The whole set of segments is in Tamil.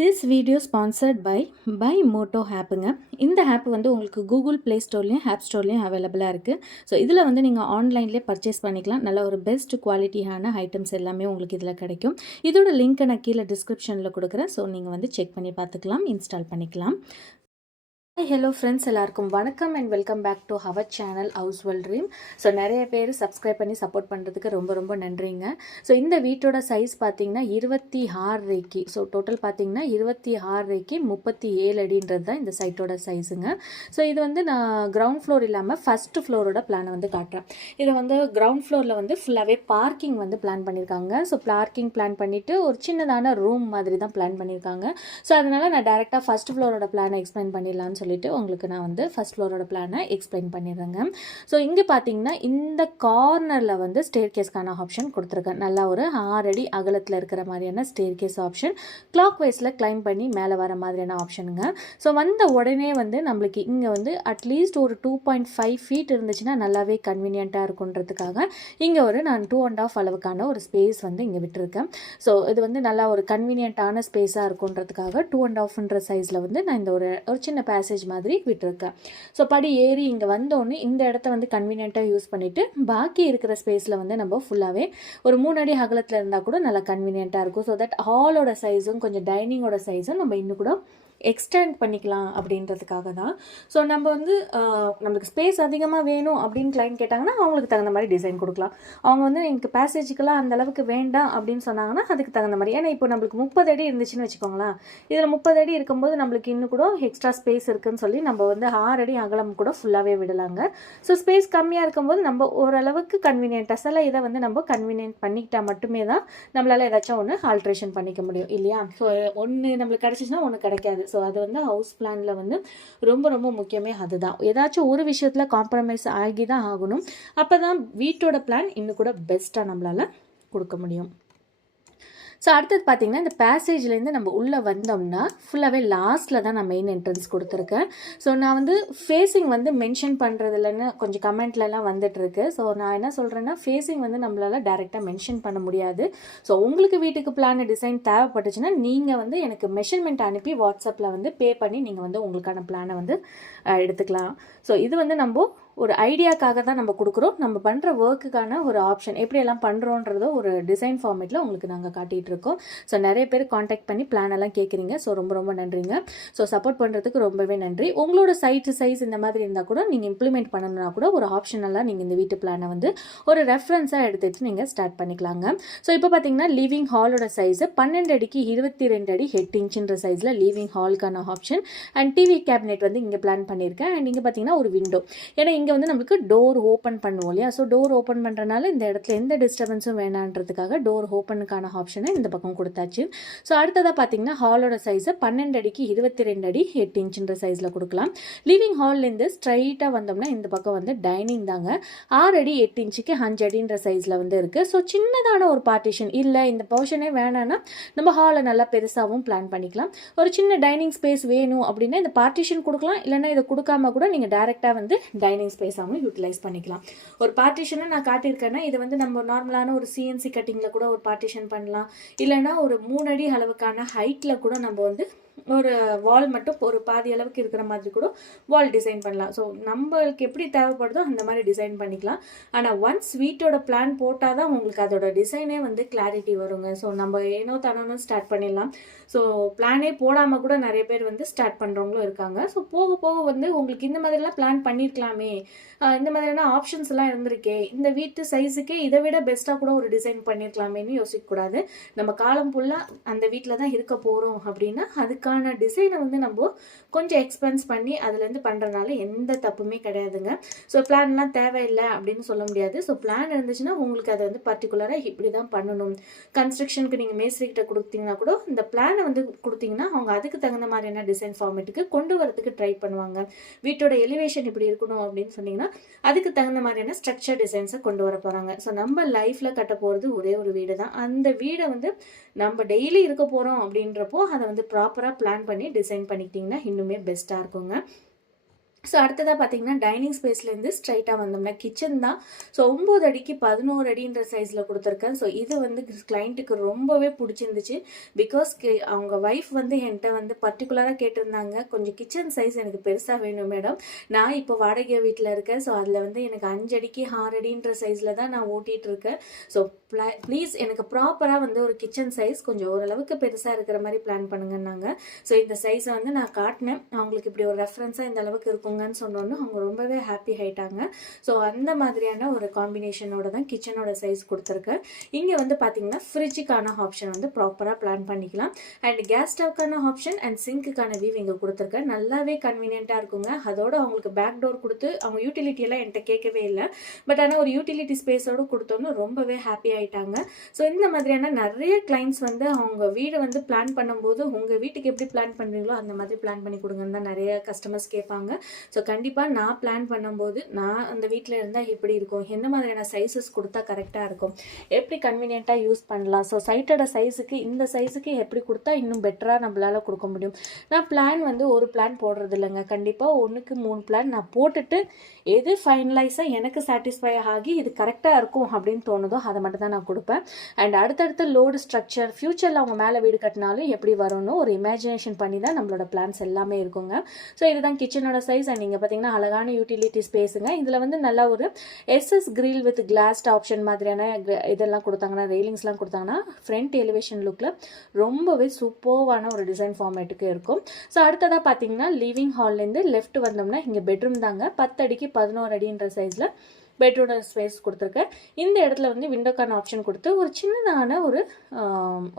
This video sponsored by Moto ஆப்புங்க. இந்த ஆப் வந்து உங்களுக்கு கூகுள் ப்ளே ஸ்டோர்லேயும் ஆப் ஸ்டோர்லேயும் அவைலபிளாக இருக்குது. ஸோ இதில் வந்து நீங்கள் ஆன்லைன்லேயே பர்ச்சேஸ் பண்ணிக்கலாம். நல்ல ஒரு பெஸ்ட் குவாலிட்டியான ஐட்டம்ஸ் எல்லாமே உங்களுக்கு இதில் கிடைக்கும். இதோட லிங்க்கை நான் கீழே டிஸ்கிரிப்ஷனில் கொடுக்குறேன். ஸோ நீங்கள் வந்து செக் பண்ணி பார்த்துக்கலாம், இன்ஸ்டால் பண்ணிக்கலாம். ஹலோ ஃப்ரெண்ட்ஸ், எல்லாருக்கும் வணக்கம் and welcome back to our channel house well dream. So நிறைய பேர் சப்ஸ்கிரைப் பண்ணி சப்போர்ட் பண்ணுறதுக்கு ரொம்ப ரொம்ப நன்றிங்க. ஸோ இந்த வீட்டோட சைஸ் பார்த்தீங்கன்னா 26 ரேக்கி. ஸோ டோட்டல் பார்த்தீங்கன்னா 26 ரேக்கி 37 அடின்றது தான் இந்த சைட்டோட சைஸுங்க. ஸோ இது வந்து நான் கிரவுண்ட் ஃப்ளோர் இல்லாமல் ஃபஸ்ட்டு ஃப்ளோரோட பிளானை வந்து காட்டுறேன். இதை வந்து கிரவுண்ட் ஃப்ளோரில் வந்து ஃபுல்லாகவே பார்க்கிங் வந்து பிளான் பண்ணியிருக்காங்க. ஸோ பார்க்கிங் பிளான் பண்ணிவிட்டு ஒரு சின்னதான ரூம் மாதிரி தான் பிளான் பண்ணியிருக்காங்க. ஸோ அதனால் நான் டேரெக்டாக ஃபஸ்ட் ஃப்ளோரோட பிளானை எக்ஸ்பிளைன் பண்ணிடலான்னு சொல்லிட்டு உங்களுக்கு நான் வந்து ஃபர்ஸ்ட் ஃப்ளோரோட பிளானை எக்ஸ்பிளைன் பண்ணிடுறேங்க. ஸோ இங்கே பார்த்தீங்கன்னா இந்த கார்னரில் வந்து ஸ்டேர் கேஸ்க்கான ஆப்ஷன் கொடுத்துருக்கேன். நல்லா ஒரு 6 அடி அகலத்தில் இருக்கிற மாதிரியான ஸ்டேர் கேஸ் ஆப்ஷன், கிளாக் வைஸில் கிளைம் பண்ணி மேலே வர மாதிரியான ஆப்ஷனுங்க. ஸோ வந்த உடனே வந்து நம்மளுக்கு இங்கே வந்து அட்லீஸ்ட் ஒரு 2.5 ஃபீட் இருந்துச்சுன்னா நல்லாவே கன்வீனியண்ட்டாக இருக்குன்றதுக்காக இங்கே ஒரு நான் 2.5 அளவுக்கான ஒரு ஸ்பேஸ் வந்து இங்கே விட்டுருக்கேன். ஸோ இது வந்து நல்லா ஒரு கன்வீனியண்ட்டான ஸ்பேஸாக இருக்குன்றதுக்காக 2.5ன்ற சைஸில் வந்து நான் இந்த ஒரு சின்ன பேசேஜ் மாதிரி விட்டுருக்கேன். ஸோ படி ஏறி இங்கே வந்தோடனே இந்த இடத்த வந்து கன்வீனியண்ட்டாக யூஸ் பண்ணிவிட்டு பாக்கி இருக்கிற ஸ்பேஸில் வந்து நம்ம ஃபுல்லாகவே ஒரு 3 அடி அகலத்தில் இருந்தால் கூட நல்லா கன்வீனியண்ட்டாக இருக்கும். ஸோ தட் ஹாலோட சைஸும் கொஞ்சம் டைனிங்கோட சைஸும் நம்ம இன்னும் கூட எக்ஸ்டெண்ட் பண்ணிக்கலாம் அப்படின்றதுக்காக தான். ஸோ நம்ம வந்து நம்மளுக்கு ஸ்பேஸ் அதிகமாக வேணும் அப்படின்னு கிளைண்ட் கேட்டாங்கன்னா அவங்களுக்கு தகுந்த மாதிரி டிசைன் கொடுக்கலாம். அவங்க வந்து எனக்கு பேசேஜுக்கெல்லாம் அந்த அளவுக்கு வேண்டாம் அப்படின்னு சொன்னாங்கன்னா அதுக்கு தகுந்த மாதிரி. ஏன்னா இப்போ நம்மளுக்கு 30 அடி இருந்துச்சுன்னு வச்சுக்கோங்களேன். இதில் 30 அடி இருக்கும்போது நம்மளுக்கு இன்னும் கூட எக்ஸ்ட்ரா ஸ்பேஸ் இருக்குன்னு சொல்லி நம்ம வந்து 6 அடி அகலம் கூட ஃபுல்லாகவே விடலாங்க. ஸோ ஸ்பேஸ் கம்மியாக இருக்கும்போது நம்ம ஓரளவுக்கு கன்வீனியன்ட்டாக சில இதை வந்து நம்ம கன்வீனியன்ட் பண்ணிக்கிட்டால் மட்டுமே தான் நம்மளால் ஏதாச்சும் ஒன்று ஆல்ட்ரேஷன் பண்ணிக்க முடியும் இல்லையா? ஸோ ஒன்று நம்மளுக்கு கிடச்சிச்சின்னா ஒன்று கிடைக்காது. ஸோ அது வந்து ஹவுஸ் பிளானில் வந்து ரொம்ப ரொம்ப முக்கியமே அதுதான். ஏதாச்சும் ஒரு விஷயத்தில் காம்ப்ரமைஸ் ஆகி தான் ஆகணும். அப்போ தான் வீட்டோட பிளான் இன்னும் கூட பெஸ்ட்டாக நம்மளால் கொடுக்க முடியும். ஸோ அடுத்தது பார்த்திங்கன்னா இந்த பேசேஜ்லேருந்து நம்ம உள்ளே வந்தோம்னா ஃபுல்லாகவே லாஸ்ட்டில் தான் நான் மெயின் என்ட்ரன்ஸ் கொடுத்துருக்கேன். ஸோ நான் வந்து ஃபேஸிங் வந்து மென்ஷன் பண்ணுறதுலன்னு கொஞ்சம் கமெண்ட்லலாம் வந்துட்டுருக்கு. ஸோ நான் என்ன சொல்கிறேன்னா ஃபேஸிங் வந்து நம்மளால் டேரெக்டாக மென்ஷன் பண்ண முடியாது. ஸோ உங்களுக்கு வீட்டுக்கு பிளான் டிசைன் தேவைப்பட்டுச்சுன்னா நீங்கள் வந்து எனக்கு மெஷர்மெண்ட் அனுப்பி வாட்ஸ்அப்பில் வந்து பே பண்ணி நீங்கள் வந்து உங்களுக்கான பிளானை வந்து எடுத்துக்கலாம். ஸோ இது வந்து நம்ம ஒரு ஐடியாக்காக தான் நம்ம கொடுக்குறோம். நம்ம பண்ணுற ஒர்க்குக்கான ஒரு ஆப்ஷன் எப்படியெல்லாம் பண்ணுறோன்றதோ ஒரு டிசைன் ஃபார்மேட்டில் உங்களுக்கு நாங்கள் காட்டிகிட்டு இருக்கோம். ஸோ நிறைய பேர் காண்டாக்ட் பண்ணி பிளான் எல்லாம் கேட்குறீங்க. ஸோ ரொம்ப ரொம்ப நன்றிங்க. ஸோ சப்போர்ட் பண்ணுறதுக்கு ரொம்பவே நன்றி. உங்களோட சைஸ் இந்த மாதிரி இருந்தால் கூட நீங்கள் இம்ப்ளிமெண்ட் பண்ணணும்னா கூட ஒரு ஆப்ஷனெல்லாம் நீங்கள் இந்த வீட்டு பிளானை வந்து ஒரு ரெஃபரன்ஸாக எடுத்துகிட்டு நீங்கள் ஸ்டார்ட் பண்ணிக்கலாங்க. ஸோ இப்போ பார்த்தீங்கன்னா லிவிங் ஹாலோட சைஸு 12 அடிக்கு 22 அடி 8 இன்ச்சுன்ற சைஸில் லிவிங் ஹாலுக்கான ஆப்ஷன் அண்ட் டிவி கேபினெட் வந்து இங்கே பிளான் பண்ணியிருக்கேன். அண்ட் இங்கே பார்த்தீங்கன்னா ஒரு விண்டோ. ஏன்னா இங்கே வந்து நம்மளுக்கு டோர் ஓப்பன் பண்ணுவோம் இல்லையா? ஸோ டோர் ஓப்பன் பண்ணுறதுனால இந்த இடத்துல எந்த டிஸ்டர்பன்ஸும் வேணான்றதுக்காக டோர் ஓப்பனுக்கான ஆப்ஷனை இந்த பக்கம் கொடுத்தாச்சு. ஸோ அடுத்ததாக பார்த்தீங்கன்னா ஹாலோட சைஸை 12 அடிக்கு 22 அடி 8 இன்ச்சுன்ற சைஸில் கொடுக்கலாம். லிவிங் ஹால்லேருந்து ஸ்ட்ரைட்டாக வந்தோம்னா இந்த பக்கம் வந்து டைனிங் தாங்க. 6 அடி 8 இன்ச்சுக்கு 5 அடின்ற சைஸில் வந்து இருக்குது. ஸோ சின்னதான ஒரு பார்ட்டிஷன் இல்லை, இந்த போர்ஷனே வேணான்னா நம்ம ஹாலை நல்லா பெருசாகவும் பிளான் பண்ணிக்கலாம். ஒரு சின்ன டைனிங் ஸ்பேஸ் வேணும் அப்படின்னா இந்த பார்ட்டிஷன் கொடுக்கலாம். இல்லைன்னா இதை கொடுக்காம கூட நீங்கள் டேரெக்டாக வந்து டைனிங் ஸ்பேஸாகவும் யூட்டிலைஸ் பண்ணிக்கலாம். ஒரு பார்ட்டிஷனை நான் காட்டியிருக்கேன்னா இது வந்து நம்ம நார்மலான ஒரு சிஎன்சி கட்டிங்கில் கூட ஒரு பார்ட்டிஷன் பண்ணலாம். இல்லைன்னா ஒரு 3 அடி அளவுக்கான ஹைட்டில் கூட நம்ம வந்து ஒரு வால் மட்டும் ஒரு பாதி அளவுக்கு இருக்கிற மாதிரி கூட வால் டிசைன் பண்ணலாம். ஸோ நம்மளுக்கு எப்படி தேவைப்படுதோ அந்த மாதிரி டிசைன் பண்ணிக்கலாம். ஆனால் ஒன்ஸ் வீட்டோட பிளான் போட்டால் தான் உங்களுக்கு அதோட டிசைனே வந்து கிளாரிட்டி வருங்க. ஸோ நம்ம ஏனோ தானோன்னு ஸ்டார்ட் பண்ணிடலாம். ஸோ பிளானே போடாமல் கூட நிறைய பேர் வந்து ஸ்டார்ட் பண்ணுறவங்களும் இருக்காங்க. ஸோ போக போக வந்து உங்களுக்கு இந்த மாதிரிலாம் பிளான் பண்ணியிருக்கலாமே, இந்த மாதிரியான ஆப்ஷன்ஸ் எல்லாம் இருந்திருக்கே, இந்த வீட்டு சைஸுக்கே இதை விட பெஸ்ட்டாக கூட ஒரு டிசைன் பண்ணியிருக்கலாமேன்னு யோசிக்கக்கூடாது. நம்ம காலம் ஃபுல்லாக அந்த வீட்டில் தான் இருக்க போகிறோம் அப்படின்னா அதுக்கான டிசைனை வந்து நம்ம கொஞ்சம் எக்ஸ்பென்ஸ் பண்ணி அதுலேருந்து பண்ணுறதுனால எந்த தப்புமே கிடையாதுங்க. ஸோ பிளான்லாம் தேவையில்லை அப்படின்னு சொல்ல முடியாது. ஸோ பிளான் இருந்துச்சுன்னா உங்களுக்கு அதை வந்து பர்டிகுலராக இப்படி தான் பண்ணணும். கன்ஸ்ட்ரக்ஷனுக்கு நீங்கள் மேஸ்திரிகிட்ட கொடுத்தீங்கன்னா கூட இந்த பிளானை வந்து கொடுத்தீங்கன்னா அவங்க அதுக்கு தகுந்த மாதிரியான டிசைன் ஃபார்மேட்டுக்கு கொண்டு வரதுக்கு ட்ரை பண்ணுவாங்க. வீட்டோட எலிவேஷன் இப்படி இருக்கணும் அப்படின்னு சொன்னீங்கன்னா அதுக்கு தகுந்த மாதிரியான ஸ்ட்ரக்சர் டிசைன்ஸை கொண்டு வர போகிறாங்க. ஸோ நம்ம லைஃப்பில் கட்ட போகிறது ஒரே ஒரு வீடு தான். அந்த வீடை வந்து நம்ம டெய்லி இருக்க போகிறோம் அப்படின்றப்போ அதை வந்து ப்ராப்பராக பிளான் பண்ணி டிசைன் பண்ணிக்கிட்டிங்கன்னா இன்னுமே பெஸ்ட்டாக இருக்குங்க. ஸோ அடுத்ததாக பார்த்தீங்கன்னா டைனிங் ஸ்பேஸ்லேருந்து ஸ்ட்ரைட்டாக வந்தோம்னா கிச்சன் தான். ஸோ 9 அடிக்கு 11 அடின்ற சைஸில் கொடுத்துருக்கேன். ஸோ இது வந்து கிளைண்ட்டுக்கு ரொம்பவே பிடிச்சிருந்துச்சு. பிகாஸ் அவங்க ஒய்ஃப் வந்து என்கிட்ட வந்து பர்டிகுலராக கேட்டிருந்தாங்க, கொஞ்சம் கிச்சன் சைஸ் எனக்கு பெருசாக வேணும் மேடம், நான் இப்போ வாடகை வீட்டில் இருக்கேன். ஸோ அதில் வந்து எனக்கு 5 அடிக்கு 6 அடின்ற சைஸில் தான் நான் ஓட்டிகிட்டு இருக்கேன். ஸோ ப்ளீஸ் எனக்கு ப்ராப்பராக வந்து ஒரு கிச்சன் சைஸ் கொஞ்சம் ஓரளவுக்கு பெருசாக இருக்கிற மாதிரி பிளான் பண்ணுங்கன்னாங்க. ஸோ இந்த சைஸை வந்து நான் காட்டினேன் அவங்களுக்கு, இப்படி ஒரு ரெஃபரன்ஸாக இந்த அளவுக்கு இருக்குங்கன்னு சொன்னோன்னு அவங்க ரொம்பவே ஹாப்பி ஆகிட்டாங்க. ஸோ அந்த மாதிரியான ஒரு காம்பினேஷனோட தான் கிச்சனோட சைஸ் கொடுத்துருக்கேன். இங்கே வந்து பார்த்தீங்கன்னா ஃப்ரிட்ஜுக்கான ஆப்ஷன் வந்து ப்ராப்பராக பிளான் பண்ணிக்கலாம். அண்ட் கேஸ் ஸ்டவ்க்கான ஆப்ஷன் அண்ட் சிங்க்குக்கான வியூ இங்கே கொடுத்துருக்கேன். நல்லாவே கன்வீனியண்ட்டாக இருக்குங்க. அதோட அவங்களுக்கு பேக் டோர் கொடுத்து அவங்க யூட்டிலிட்டியெல்லாம் என்கிட்ட கேட்கவே இல்லை. பட் ஆனால் ஒரு யூட்டிலிட்டி ஸ்பேஸோடு கொடுத்தோன்னு ரொம்பவே ஹாப்பி ஆகிட்டாங்க. ஸோ இந்த மாதிரியான நிறைய கிளைண்ட்ஸ் வந்து அவங்க வீடை வந்து பிளான் பண்ணும்போது உங்கள் வீட்டுக்கு எப்படி பிளான் பண்ணுறீங்களோ அந்த மாதிரி பிளான் பண்ணி கொடுங்கன்னு தான் நிறைய கஸ்டமர்ஸ் கேட்பாங்க. ஸோ கண்டிப்பாக நான் பிளான் பண்ணும்போது நான் அந்த வீட்டில் இருந்தால் எப்படி இருக்கும், எந்த மாதிரியான சைஸஸ் கொடுத்தா கரெக்டாக இருக்கும், எப்படி கன்வீனியண்ட்டாக யூஸ் பண்ணலாம், ஸோ சைட்டோட சைஸுக்கு இந்த சைஸுக்கு எப்படி கொடுத்தா இன்னும் பெட்டராக நம்மளால் கொடுக்க முடியும். நான் பிளான் வந்து ஒரு பிளான் போடுறது இல்லைங்க. கண்டிப்பாக 1க்கு 3 பிளான் நான் போட்டுட்டு எது ஃபைனலைஸாக எனக்கு சாட்டிஸ்ஃபை ஆகி இது கரெக்டாக இருக்கும் அப்படின்னு தோணுதோ அதை மட்டும் தான் நான் கொடுப்பேன். அண்ட் அடுத்தடுத்த லோடு ஸ்ட்ரக்சர் ஃப்யூச்சரில் அவங்க மேலே வீடு கட்டினாலும் எப்படி வரும்னு ஒரு இமேஜினேஷன் பண்ணி தான் நம்மளோட பிளான்ஸ் எல்லாமே இருக்குங்க. ஸோ இதுதான் கிச்சனோட சைஸ். அண்ட் நீங்கள் பார்த்தீங்கன்னா அழகான யூட்டிலிட்டி ஸ்பேஸுங்க. இதில் வந்து நல்லா ஒரு SS grill with crossed option மாதிரியான இதெல்லாம் கொடுத்தாங்கன்னா, ரெயிலிங்ஸ்லாம் கொடுத்தாங்கன்னா ஃப்ரண்ட் எலிவேஷன் லுக்கில் ரொம்பவே சூப்பர்வான ஒரு டிசைன் ஃபார்மேட்டுக்கு இருக்கும். ஸோ அடுத்ததாக பார்த்தீங்கன்னா லிவிங் ஹால்லேருந்து லெஃப்ட் வந்தோம்னா இங்கே பெட்ரூம் தாங்க. 10 அடிக்கு 11 அடின்ற சைஸில் பெட்ரூமோட ஸ்பேஸ் கொடுத்துருக்கேன். இந்த இடத்துல வந்து விண்டோக்கான ஆப்ஷன் கொடுத்து ஒரு சின்னதான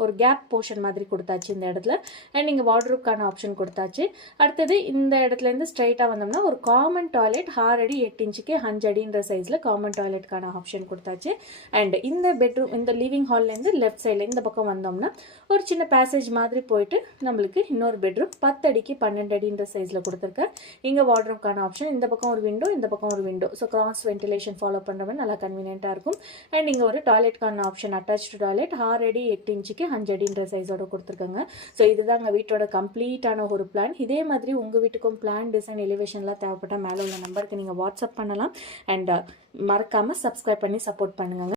ஒரு கேப் போர்ஷன் மாதிரி கொடுத்தாச்சு இந்த இடத்துல. அண்ட் இங்கே வார்ட்ரோப்கான ஆப்ஷன் கொடுத்தாச்சு. அடுத்தது இந்த இடத்துலேருந்து ஸ்ட்ரைட்டாக வந்தோம்னா ஒரு காமன் டாய்லெட் 6 அடி 8 இன்ச்சுக்கு 5 அடின்ற சைஸில் காமன் டாய்லெட்கான ஆப்ஷன் கொடுத்தாச்சு. அண்ட் இந்த பெட்ரூம் இந்த லிவிங் ஹால்லேருந்து லெஃப்ட் சைடில் இந்த பக்கம் வந்தோம்னா ஒரு சின்ன பேசேஜ் மாதிரி போயிட்டு நம்மளுக்கு இன்னொரு பெட்ரூம் 10 அடிக்கு 12 அடின்ற சைஸில் கொடுத்துருக்கேன். இங்கே வார்ட்ரோப்கான ஆப்ஷன், இந்த பக்கம் ஒரு விண்டோ, இந்த பக்கம் ஒரு window. So cross ventilation follow பண்ணுறவங்க நல்லா கன்வீனியண்ட்டாக இருக்கும். அண்ட் இங்கே ஒரு டாய்லெட்கான ஆப்ஷன், அட்டாச்சு டாய்லெட் 6 அடி 8 இன்ச்சுக்கு 5 அடின்ற சைஸோட கொடுத்துருக்காங்க. ஸோ இதுதான் எங்கள் வீட்டோட கம்ப்ளீட்டான ஒரு பிளான். இதே மாதிரி உங்கள் வீட்டுக்கும் பிளான், டிசைன், எலிவேஷன்லாம் தேவைப்பட்டால் மேலே உள்ள நம்பருக்கு நீங்கள் வாட்ஸ்அப் பண்ணலாம். அண்ட் மறக்காமல் சப்ஸ்கிரைப் பண்ணி சப்போர்ட் பண்ணுங்க.